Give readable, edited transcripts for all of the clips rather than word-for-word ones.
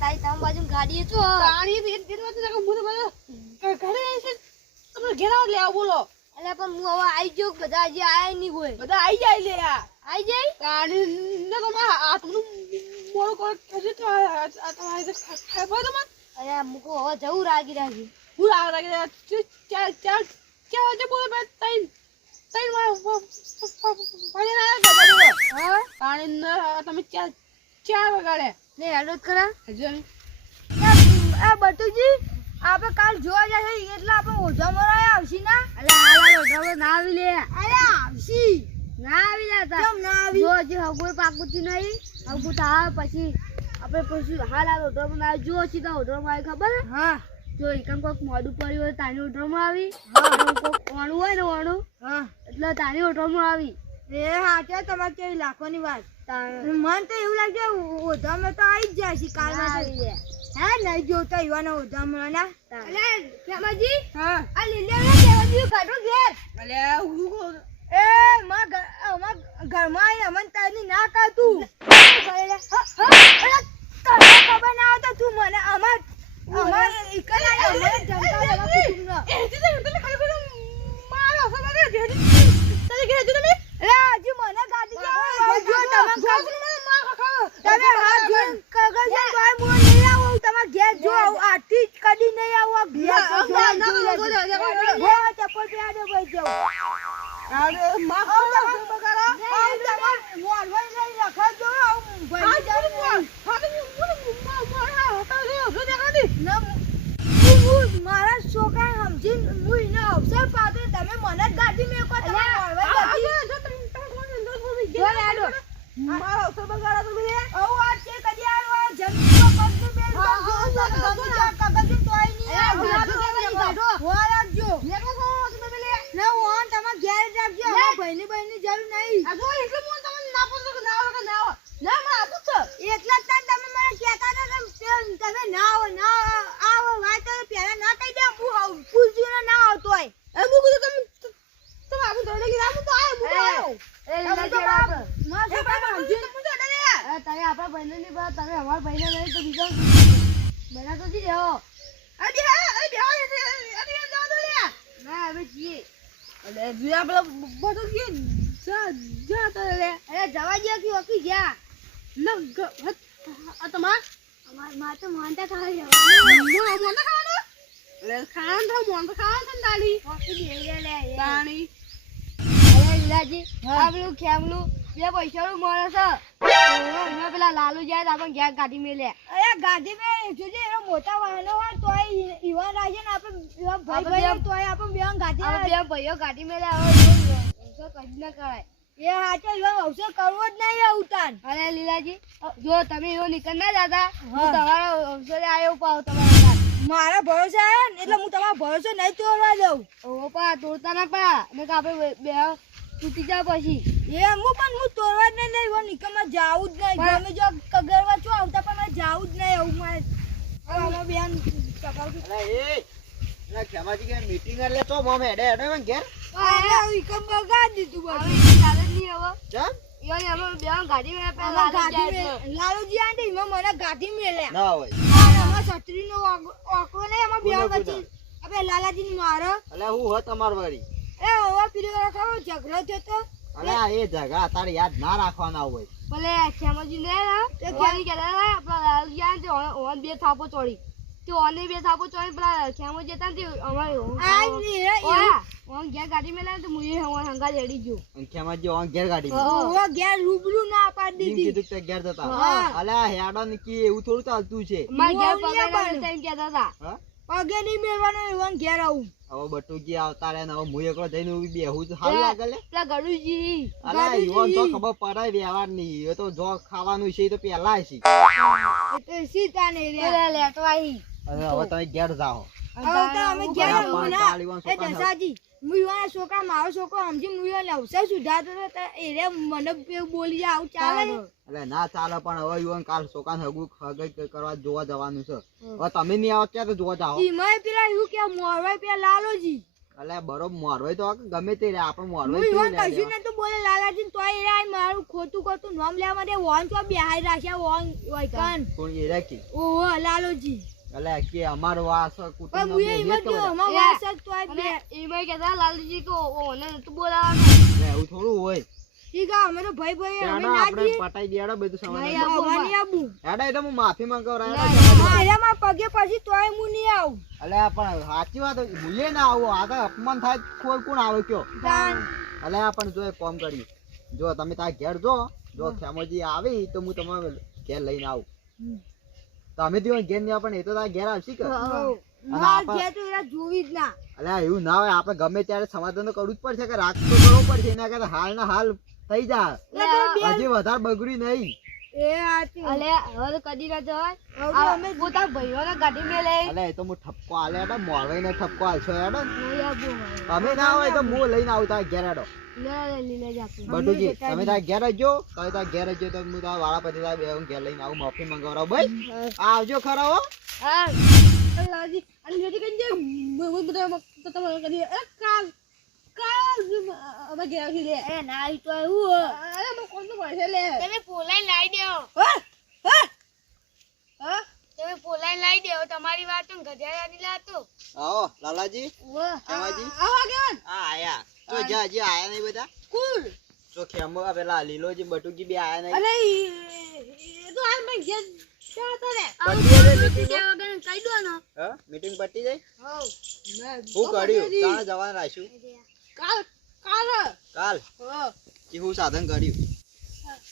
તારી તમ બાજુ ગાડી તો તારી એ વાત તો હું તો ઘરે છે તમને ઘેર આવ લે આવ બોલો એટલે પણ હું હવે આવી ગયો બધા હજી આયા નહીં હોય બધા આવી જાય લે આ આવી જાય તારી ને તો માં આટલું મોડું કોણ હજી તો આ તમારે ખબર તો અરે મુકો હવે જવું રાગી રાગી હું લાગે ચાર વાગે બોલો બે ત્રણ હા પાણી તમે ચાર વગાડે ને હેડો જ ખરા હજી આ બટુજી આપણે કાલ જોવા જશે એટલે આપણે ઓઢા મરાય આવશી ના અલે હાલા ઓઢા ના આવી લે અરે આવશી ના આવી જતા કેમ ના આવી જો જે હગુએ પાકુતી નહીં હગુ થા પછી આપણે પછી હાલ ઓઢા માં જો સીધા ઓઢા માં ખબર હા જો એકમ કોક મોડું પડ્યું હોય તાની ઓઢા માં આવી કોક ઓણું હોય ને ઓણું હા એટલે તાની ઓઢા માં આવી એ હાચે તમારે કેવી લાખોની વાત મન તો એવું લાગે ઓઢા માં તો આવી જ જાય છે કાલ માં આવી હે નહીં જોતા યુવાનો ઓઢા માં ના અલે કેમાજી હા આ લીલે કેમાજી કાઢો ઘેર અલે હું એ માં ઘરમાં આઈ અમન તાની ના કાતું તને ખબર ના આવતો તું મને અમાર ઇકલા મને જમતા લેવા કુટુંબ એ તને ખબર મારો સવારે તને ઘરે જો તમે અરે હજી મને ગાડી દેવા જો તમે તમે હાથ જોઈ કગલ છે તોય મો નહીં આવું તમે ઘેર જો આથી જ કદી નહીં આવું ઘેર હો ચપ્પલ પહેરે ભાઈ જાવ અરે માં બગારા તમે મોરવાઈ નહીં રખા જો ભાઈ જાવ મારા છોકરા સમજી હું એને અવસર પાડે તમે મને જ ગાડી મેકો તમે મોરવાઈ મારો અવસર બગાડા તમે ઓ આ છે કદી આવ્યો જમતો પગનું બેન કગલ તોય નહીં હોરાજો ના ઓન તમે ઘેર રાખજો ભાઈની જરૂર નહીં આ જો એટલે હું તમને ના પૂછું કે ના આવો કે ના આવો ના મને આપું છો એટલે જ તમે મને કહેતા હતા તમે ના આવો વાત તો પહેલા ના કહી દે હું પૂછ્યું ના આવતો હોય એ હું કીધું તમે આપું તો કે ના હું તો આયો એ આપણા ભાઈને ની વાત તમે અમારા ભાઈને નહીં તો બીજો બના તો જી જાઓ અરે જા દો લે ના હવે જી અરે જીયા પેલો બધો કે જા તો લે અરે જવા દે કે ઓકી ગયા આ તમાર અમાર તો માનતા ખાવા મોન ખાવાનું લે ખાન તો મોન ખાવાનું દાડી ઓકી દે લે પાણી અરે લીલાજી આપલું ખેમલું બે પૈસાનું મળે છે એમાં પેલા લાલુ જાય તો આપણે ઘેર ગાડી મેલે અરે ગાડી મે જોજે એનો મોટા વાહનો હોય તોય ઈવાન રાખે ને આપણે ભાઈ તોય આપણે બે ગાડી બે ભાઈઓ ગાડી મેલે હવે કદી ના કરાય એ હાચે ઈવાન અવસર કરવો જ નહીં ઉતાન અરે લીલાજી જો તમે એવો નીકળ ના જાતા હું તમારો અવસરે આવ્યો પાવ તમારા મારા ભરોસે આવ્યા ને એટલે હું તમારો ભરોસો નહીં તોડવા દઉં ઓ પા તોડતા ના પા ને કે આપણે બે તૂટી જા પછી એ હું તોડવા જ નહીં એવો નિકમમાં જાવું જ નહીં ગમે જો કગરવા છો આવતા પણ મારે જાવું જ નહીં એવું મારે આમાં બેન ચકાવતું અરે ના ખેમાજી કે મીટિંગ એટલે તો મમ હેડે ઘેર અરે નિકમ બગાડ દીધું બધું ચાલે નહીં હવે ચમ યો અમે બેન ગાડી મે પેલા લાલુજી આંટી એમાં મને ગાડી મેલ્યા ના હોય અમાર છત્રીનો ઓકળો નહીં અમાર બેન વચ્ચે અબે લાલાજી મારો એટલે હું હો તમાર વળી એ હવે પીલો ખાવ ઝઘડો થયો તો અલે આ એ જગા તારે યાદ ના રાખવાના હોય ભલે ખેમજી ને તે ખેમી કેલા આપણા લાલુજી આંટી ઓન બે થાપો ચોડી તે ઓને બે થાપો ચોડી પેલા ખેમજી હતા તે અમારે ઓન ઘેર ગાડી મેલા તો મુએ હંગા રેડી ગયો અને ખેમાજી ઓન ઘેર ગાડી ઓ ઘેર રૂબરૂ ના પાડી દીધી કીધું તે ઘેર જતા અલે હેડો ને કી એવું થોડું ચાલતું છે માર ઘેર પગે તેમ કહેતા હતા હા પગે નહીં મેળવાનો એવન ઘેર આવું હવે બટુજી આવતા રે ને હવે હું એકલો જઈને ઉભી બેહું તો સારું લાગે લે પેલા ગડુજી અલે ઈવન તો ખબર પડે વ્યવહાર ની એ તો જો ખાવાનું છે તો પેલા છે એટલે સીતા ને રે લેતો આવી અરે હવે તમે ઘેર જાઓ હવે તો અમે ઘેર આવું ના એ દસાજી મુઈવાના છોકરા મારો છોકરો સમજી મુઈવાને અવસર સુધારતો તો એ રે મને બોલી આવું ચાલે એટલે ના ચાલે પણ હવે ઈવન કાલ સોકાન હગુ ખગઈ કરવા જોવા જવાનું છે હવે તમે નહીં આવો ક્યારે જોવા જાઓ ઈમાં પેલા એવું કે મોરવાઈ પેલા લાલોજી અલ્યા બરોબર મોરવાય તો ગમે તે રે આપણે હું મોરવાય ઈવન કેવું લે કશું નતું બોલે લાલાજી ને તોય એરા મારું ખોટું નામ લેવા માટે વોન તો બેહાઈ રાખ્યા વોન વૈકન કોણ એ રાખી ઓહો લાલોજી અલ્યા કે અમારો વાસ પણ કુટુંબ મુએ ઈવન જો અમાર વાસ જ તોય બે એમાં કહેતા લાલજી કે ઓને નતું બોલાવાનું એવું થોડું હોય ઠીક આ અમે તો ભાઈ અમે હેડો ના આપણે જઈએ પટાઈ દેડો બધું સમાધાન નહીં આવવાની આબુ હેડો એ તો હું માફી માંગવા મારા પગે પછી તોય હું નહીં આવું અલ્યા પણ સાચી વાત ભૂલે ના આવો આ તો અપમાન થાય કોઈ કોણ આવે કયો અલ્યા પણ જો એક કામ કરી જો તમે તાર ઘેર જો ખેમોજી આવી તો હું તમારે ઘેર લઈને આવું તમે તો ઘેર નહીં પણ એ તો તાર ઘેર આવશે કે માર જે તો એરા જોવી જ ના અલ્યા એવું ના હોય આપણે ગમે ત્યારે સમાધાન તો કરવું જ પડશે કે રાખ તો કરવું પડશે એના કરતા હાલ ના હાલ થઈ જાય હજી વધારે બગડ્યું નહીં એ આતી અલે હવે તો કદી ના જવાય હવે અમે પોતા ભાઈઓને ગાડી મેલે અલ્યા એ તો હું ઠપકો આલે હેડો મોરવાઈને ઠપકો આલશો હેડો નહીં આબુ તમે ના હોય તો હું લઈને આવું તાર ઘેર હેડો લીલે જ આપણે બટુજી તમે તાર ઘેર આવજો તમે તાર ઘેર આવજો તો હું તાર વાળા પછી તાર બે ઘેર લઈને આવું માફી મંગાવરાવ ભાઈ આવજો ખરા હો હા લાજી અને જેથી કઈ બધા તમારે કરી કાલ અમે ગયા છીએ એ ના ઈ તો એવું અરે મને કોણ તો પડશે લે તમે પોલાઈ લાઈ દેવો હા તમે પોલાઈ લાઈ દેવો તમારી વાત તો ગધેડા ની લાતો આવો લાલાજી આવાજી આવા ગયા આ આયા તો જા જે આયા નહીં બધા કુલ તો ખેમો પેલા લીલોજી બટુજી બે આયા નહીં અરે એ તો આ મેં ગયા ચાતા રે પટી જાય meeting તો? વગર કહી દો ને હા મીટિંગ પટી જાય હો હું કર્યું કાં જવાનું રાખ્યું કાલ કાલ હો કે હું સાધન કર્યું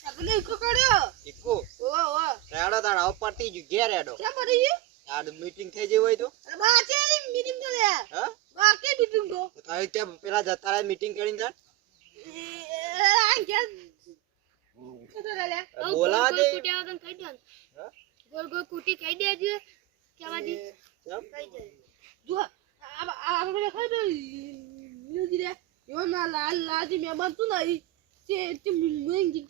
આપણે ઈકો કર્યો ઇકો ઓ રેડો તાણ હવે પટી ગયું ઘેર રેડો કેમ પડી ગયું આ મીટિંગ થઈ જઈ હોય તો અરે બાચે મીટિંગ તો લે હા બાકી મીટિંગ તો તારે કેમ પેલા જતા રહે મીટિંગ કરીને તાર આ કે તો લે બોલાવા દે કુટિયા વગર કહી દો હા? ગોળ ગોળ કુટી કહી દેજો કેવાજી કેમ? કહી દે જો આ મને ખબર યુજી રે યો ના લાજી મે બનતું નહીં તે મેં કે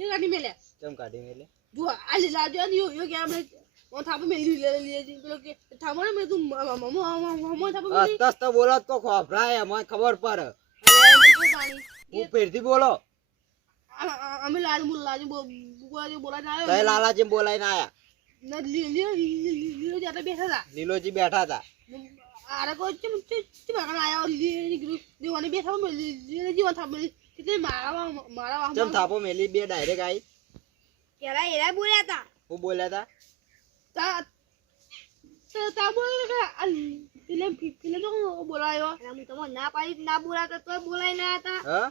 ગાડી મેલે કેમ કાઢી મેલે જો આ લાજો યો કે આપણે ઓ થાપ મે લે પેલો કે થામો મે તું મમો થાપ મે અસ્તસ તો બોલો તો ખોભરાય મને ખબર પડે હું ફેરથી બોલો અમે લાજી બોલા ના તય લાલાજી બોલાઈને આયા ના લીલો જાતા બેઠા હતા લીલોજી બેઠા હતા આરે કોઈ ચમ આયા લીલો દેવાની બેઠા મે જીવન થાપ મે કે મારા ચમ થાપો મેલી બે ડાયરેક્ટ આવી કેરા એરા બોલ્યા તા હું બોલ્યા હતા તા બોલે કે ફિલ્મ તો બોલાયો અરે હું તમને ના પાડી ના બોલાતા તોય બોલાઈ ના હતા હા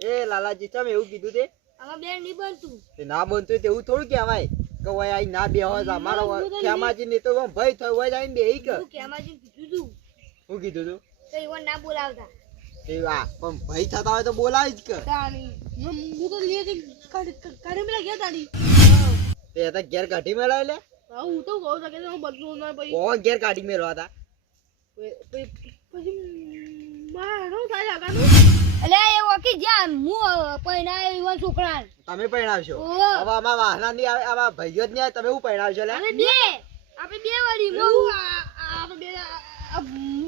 એ લાલાજી ચમ એવું કીધું તે હવે બે નહીં બનતું તે ના બનતું હોય તેવું થોડું કહેવાય કે ઓય આઈ ના બે હોય અમારો ખેમાજી ને તો ભય થયો હોય આઈને બેહી કે તું કેમાજી કીધું તું હું કીધું તું તો ઈવન ના બોલાવતા તે આ પણ ભય થતા હોય તો બોલાવી જ કે તાણી હું તો લે કાઢી મેલા ગયા તાણી તે તો ઘેર કાઢી મેળાય લે હું તો કહું કે હું બદલું ના ભાઈ ઓ ઘેર કાઢી મેળવા હતા પછી મારો થાય આગાનું અલે એ ઓકી જામ હું પૈણા ઈવન છોકરા તમે પરણાવશો ઓહો. હવે આમાં વાહના ની આવે આમાં ભાઈઓ જ નહીં આવે તમે હું પરણાવશો લે અમે બે આપણે બે વળી આપણે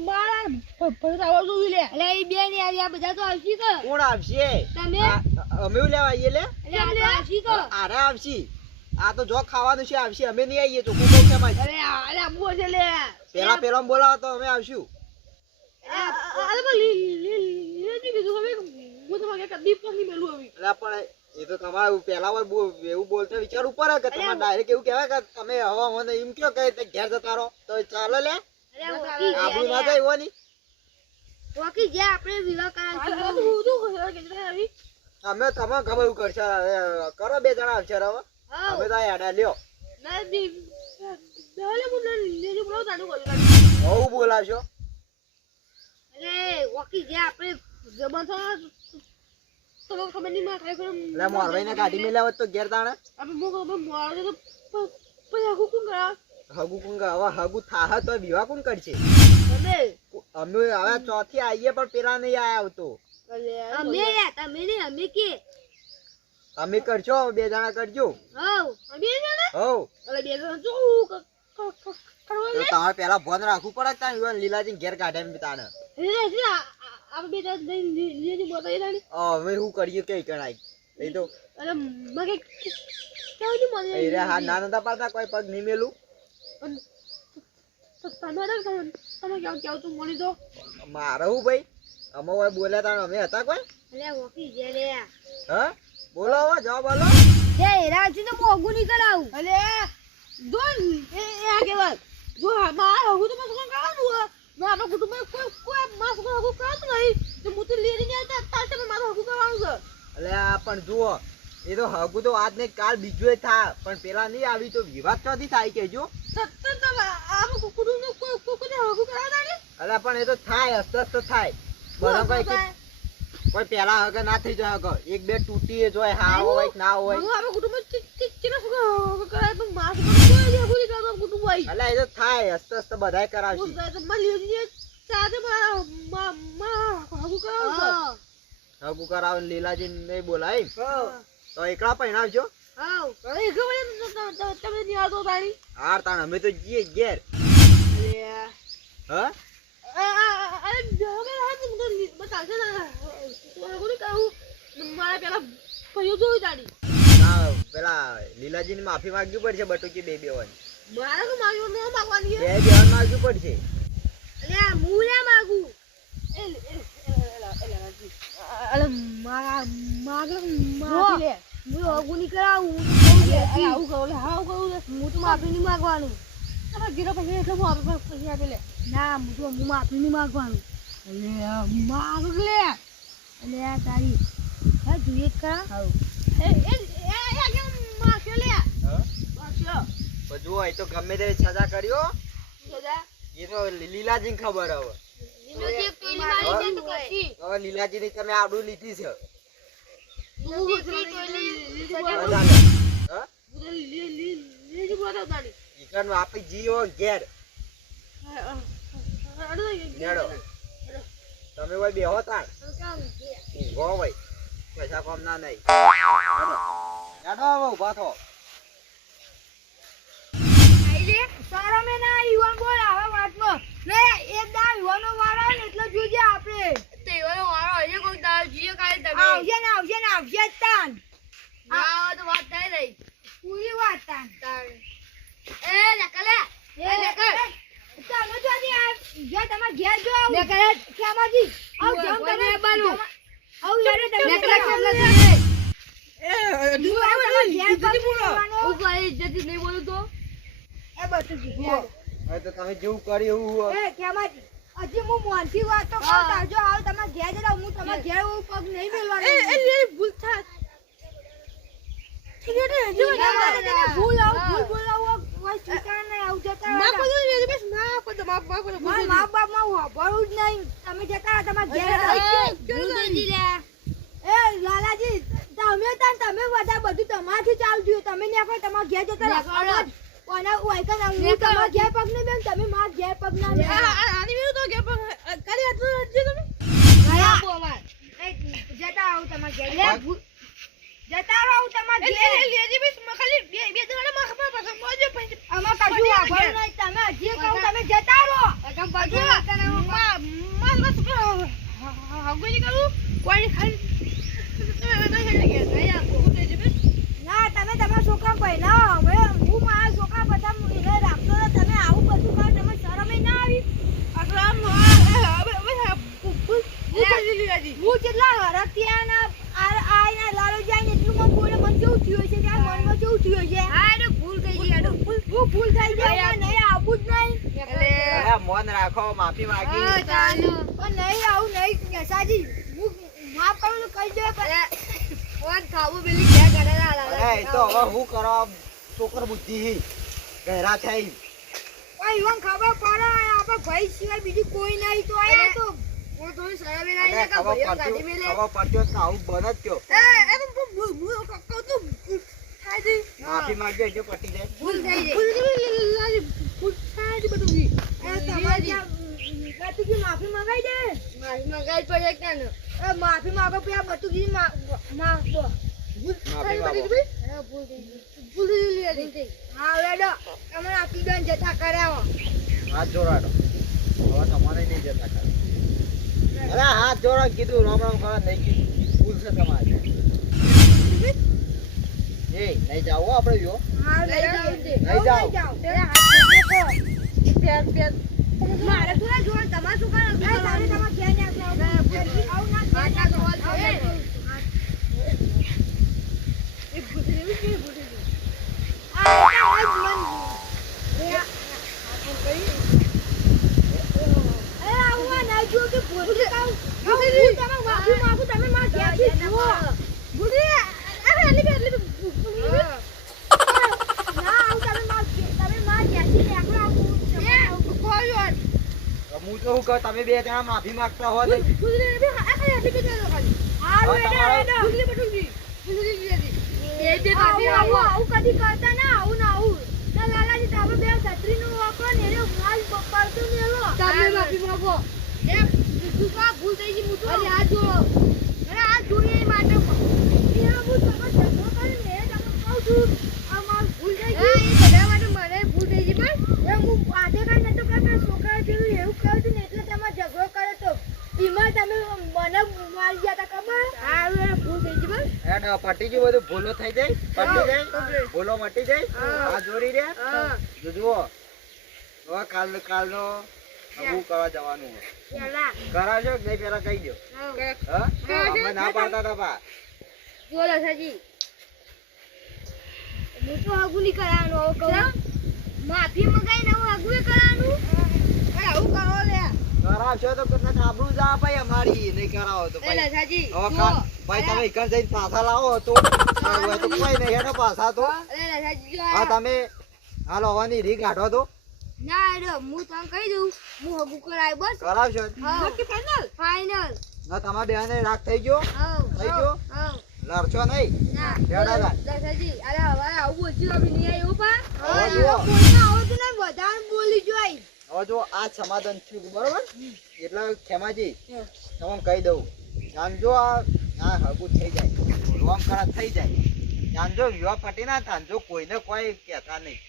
મારા પૈસા જોઈ લે અલે એ બે ની આ બધા તો આવશી કે કોણ આવશે તમે અમે એવું લેવા આવીએ લે અલે આ તો આવશી કે આરે આવશે આ તો જો ખાવાનું છે આવશે અમે નહીં આવીએ ચોખ્ખું કહું છે મારે. અરે આબુ છે લે પેલા બોલાવો તો અમે આવશું અરે પણ લીલે કીધું હવે હું તો માગે કદી પણ નહીં મેલું હવે એટલે પણ એ તો તમારે પેલા વાર એવું બોલતા વિચારવું પડે કે તમારે ડાયરેક્ટ એવું કહેવાય કે તમે હવા મને એમ કયો કે તે ઘેર જતા રહો તો ચાલે લે અરે ઓકી આબરૂ ના જાય એવો નહીં ઓકી જે આપણે વિવાહ કરાવશું હું તો કે આવી અમે તમે ખબર એવું કરશે હવે કરો બે જણા આવશે હવે અમે તો હેડા લ્યો ના દી દલે મુન લેલી બોલાવ તાડું કરી બહુ બોલાવશો અરે ઓકી જે આપણે જબન તો ખબર નહીં માં ખાઈ કરે એટલે મોરવાઈને કાઢી મેલ્યા હોત તો ઘેર તાણે આપણે મો મોરે તો પછી આખું કોણ કરા હગુ કોણ હવે હગુ થાહ તો વિવાહ કોણ કરશે તમે અમે હવે ચોથી આવીએ પણ પેલા નહીં આયા આવતો અમે રે તમે ને અમે કે તમે કરશો બે જણા કરજો હો બે જણા હો અલે બે જણા જો કરવા તો તમારે પેલા ફોન રાખવું પડે કે લીલાજી ઘેર કાઢે એમ તાણે આપણે બે લીલી બોટલ લાવી હવે શું કરીએ કઈ કણાય એ તો અરે મગે કેવું ની મને એ રે હા ના નતા પાડતા કોઈ પગ નહીં મેલું તમે કેવું તું મળી દો મારે હું ભાઈ અમે હોય બોલ્યા તા અમે હતા કોઈ અલે ઓકી જે રે હા બોલો હવે જવાબ આલો એ હેરાજી તો મોગું ની કરાવું અલે જો એ આ કેવા જો માર હું તો મસ્ત કરવાનું હો મે આપણા કુટુંબમાં કોઈ માસ હગું કરતું નહીં તો હું તો લેરી ને આવતા તાર તમે મારું હગું કરવાનું છે અલે આ પણ જુઓ એ તો હગું તો આજ ને કાલ બીજું થા પણ પેલા નહીં આવી તો વિવાદ ચોથી થાય કેજો સત્તર તો આપણા કુટુંબને કોઈ હગું કરાવતા નહીં અલે પણ એ તો થાય અસ્ત થાય બધા કોઈ પેલા હગર ના થઈ જાય હગર એક બે તૂટી જોય હા હોય ના હોય હું આપણા કુટુંબમાં ચીના હગું કરાય પણ માસ કોઈ હગું નહીં કરતો કુટુંબ હોય અલે એ તો થાય અસ્ત બધાય કરાવશે હું તો મારી સાથે મારા હગું કરાવું છે હગું કરાવ લીલાજી નહીં બોલાય તો એકલા પહેણાવજો હાઉ અરે ખબર તમે નહીં આવતો તારી હાર તાણ અમે તો જઈએ ઘેર હા અરે હવે હાથ મુકો બતાવશે ના કોને કહું મારા પેલા કયો જોઈ તારી ના પેલા લીલાજીની માફી માંગવી પડશે બટુકી બે બેવાની મારા તો માગ્યો ન માંગવાની બે બેવાન માંગવી પડશે અલે હું ના માંગુ અરે મારા માગલો લે હું ઓગું ની કરાવું આવું કહું લે હાવ કહું લે હું તો માફી નહીં માંગવાનું તમારા ગીરો પછી એટલે હું આપણે પછી આપે લે ના હું માફી નહીં માંગવાનું અલે માગ લે અલે આ તારી હા જોઈએ જ કરા હાઉ એ કેમ માગ્યો લે હા માગ્યો પણ જુઓ એ તો ગમે તે સજા કર્યો દાદા એ તો લીલાજીને ખબર હવે લીલોજી પેલી મારી છે તો પછી હવે લીલાજીની તમે આડું લીધી છે હા લીલી બોલા તારી ઈકન આપી જીવો ઘેર નેડો તમે કોઈ બેહો તાણ ઊંઘો ભાઈ પૈસા કોમ ના નહીં નેડો હવે ઊભા થો સારામે ના યુવાન બોલ આવા વાતમાં ને એક દા યુવાનો વાળો ને એટલે જોજે આપણે તે એવાનો વાળો હજે કોઈ દાળ જીએ કાલે તમે આવશે જ તાન ના તો વાત થાય નહીં પૂરી વાત તાન એ નકલે એ લેકર ચાલો જોજી આ જો તમાર ઘેર જો આવ લેકર શ્યામાજી આવ જમ તમે બાનું આવ યાર તમે લેકર હું કઈ જતી નહીં બોલું તો એ બધું જીયા હવે તો તમે જેવું કર્યું એવું એ શ્યામાજી હજી હું મોનથી વાત તો કહું તાજો આવ તમાર ઘેર જરા હું તમાર ઘેર હું પગ નહીં મેલવાનો એ ભૂલ થાય ભૂલ બોલાવો કોઈ શીખા નહીં આવ જતા માફ કરજો રે બસ માફ કરજો માફ કરજો મા બાપ માં વાપરવું જ નહીં તમે જતા તમાર ઘેર ભૂલ થઈ લે એ લાલાજી તમે બધા બધું તમારથી ચાલતું તમે ને કોઈ તમાર ઘેર જતા કોના ઓયકા ના હું તમાર ઘેર પગ નહીં બેન તમે માર ઘેર પગ ના બેન આની મેરું તો કે કરી આટલું હજી તમે ગયા બોમાર એ જતા આવ તમાર ઘેર લે જતા રહો તમાર ઘેર લેજી બસ ખાલી બે જણા માં ખબર પડે મોજે પૈસે અમાર કશું વાપર નહીં તમે હજી કહું તમે જતા રહો અગમ બાજુ માલ બસ હગુજી કરું કોઈ ખાલી ના તમે તમારા છોકરા પહેલા હવે હું મારા છોકરા બધા એને રાખતો તો તમે આવું બધું કરો તમે શરમ ના આવી હું જેટલા હરખ્યા ના આયના લાલો જાય ને એટલું મને બોલે મને કેવું થયું છે ત્યાં મનમાં કેવું થયું છે હા એ ભૂલ થઈ ગઈ હું ભૂલ થઈ જાય નહીં આવું જ નહીં અરે મોન રાખો માફી માંગી પણ નહીં આવું નહીં યશાજી હું માફ કરું તો કહી દે પણ ઓન ખાવું પેલી ક્યાં કરેલા અરે એ તો હવે હું કરવા છોકર બુદ્ધિ ગહેરા થઈ ઓય ઈવન ખબર પડે આપણે ભાઈ સિવાય બીજું કોઈ નહીં તો આયા તો હું થોડી શરમ અરે લાવીને કા ખબર ભાઈ ગાડી મેલે પડ્યો તો આવું બન જ કયો એ તો હું કહું તો થાય દે માફી માંગજો એટલે પટી જાય ભૂલ થઈ જાય ભૂલ થાય દે બધું એ તમારે બતુજી માફી માંગાઈ દે મારી મગાઈ પડે ક્યાં એ માફી માંગો પેલા બતુજી માં તો માફી માંગો ભૂલ થઈ ગઈ ભૂલ થઈ હા વેડો તમે આપી દો ને જતા કરાવો હાથ જોડાડો હવે તમારે નહીં જતા કરે અરે હાથ જોડો કીધું રામ રામ કરવા નહીં કીધું ભૂલ છે તમારી એ નહીં જાવ હો આપણે યો હા લઈ જાઓ છે. નહીં જાવ મારે થોડા જોડ તમારે શું કરો તમારે ઘેર ને આવું ના હું તો શું કહું તમે બે જણા માફી માંગતા હો નહીં આવું કદી કરતા ના આવું ના આવું ના લાલાજી તમે બે છત્રીનું વાપરો ને એને માલ પડતો મેલો તમે માફી માંગો એ દુકા ભૂલ થઈ ગઈ મુતો અરે આ જોડો અરે આ જોડી માટે એ હું તમે જતો કરીને તમને કહું છું આ માલ ભૂલ થઈ ગઈ એ બધા માટે મને ભૂલ થઈ ગઈ પણ એ હું આજે કાઈ નતો કરતા છોકરા જેવું એવું કહું છું ને એટલે તમે ઝઘડો કરે તો એમાં તમે મને માલ ગયા તા ખબર આ ભૂલ થઈ ગઈ બસ એડ પટી ગયું બધું ભૂલો થઈ જાય પટી જાય ભૂલો મટી જાય આ જોડી રે જો જુઓ હવે કાલનો હું કરવા જવાનું કરાવજો કે નહીં પેલા કહી દો હા અમે ના પાડતા હતા બા બોલો સાજી હું તો હગું નહીં કરવાનું હવે કહું માફી મંગાઈને હું હગું કરવાનું આવું કરો લે કરાવશો તો કેટલા થાબડું જા ભાઈ અમારી નહીં કરાવો તો ભાઈ સાજી હવે ભાઈ તમે એકર જઈને પાછા લાવો તો સારું હોય તો કોઈ નહીં હેડો પાછા તો હા તમે હાલો હવાની રી કાઢો તો ના એડો હું તને કહી દઉં હું હગું કરાય બસ કરાવશો નક્કી ફાઇનલ ફાઇનલ ના તમારા બેને રાખ થઈ ગયો થઈ ગયો લડશો નહીં ના હેડા જા સાજી અરે હવે આવું ઓછું અમે નહીં આવ્યું પા હવે જુઓ કોઈને આવું તો નહીં વધારે બોલી જોઈ હવે જો આ સમાધાન થયું બરોબર એટલે ખેમાજી તમને કહી દઉં જાણજો આ હગું થઈ જાય રોમ ખરાબ થઈ જાય જાણજો વિવાહ પટી ના જાણજો કોઈને કોઈ કહેતા નહીં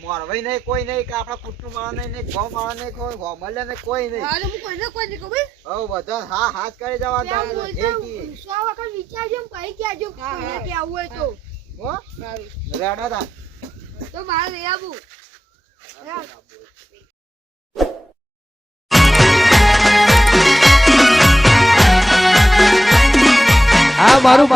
મોરવાઈ નહીં કોઈ નહીં કે આપણા કુટુંબ વાળા નહીં ગૌ વાળા નહીં કોઈ ગોમલ્ય નહીં કોઈ નહીં હાલે હું કોઈને કોઈ નહીં કહું હવે બધા હા હાથ કરી જવાના સો વખત વિચારજો કઈ કહેજો કોઈને કે આવું હોય તો હો રેડા તા તો મારે લઈ આવું આ મારું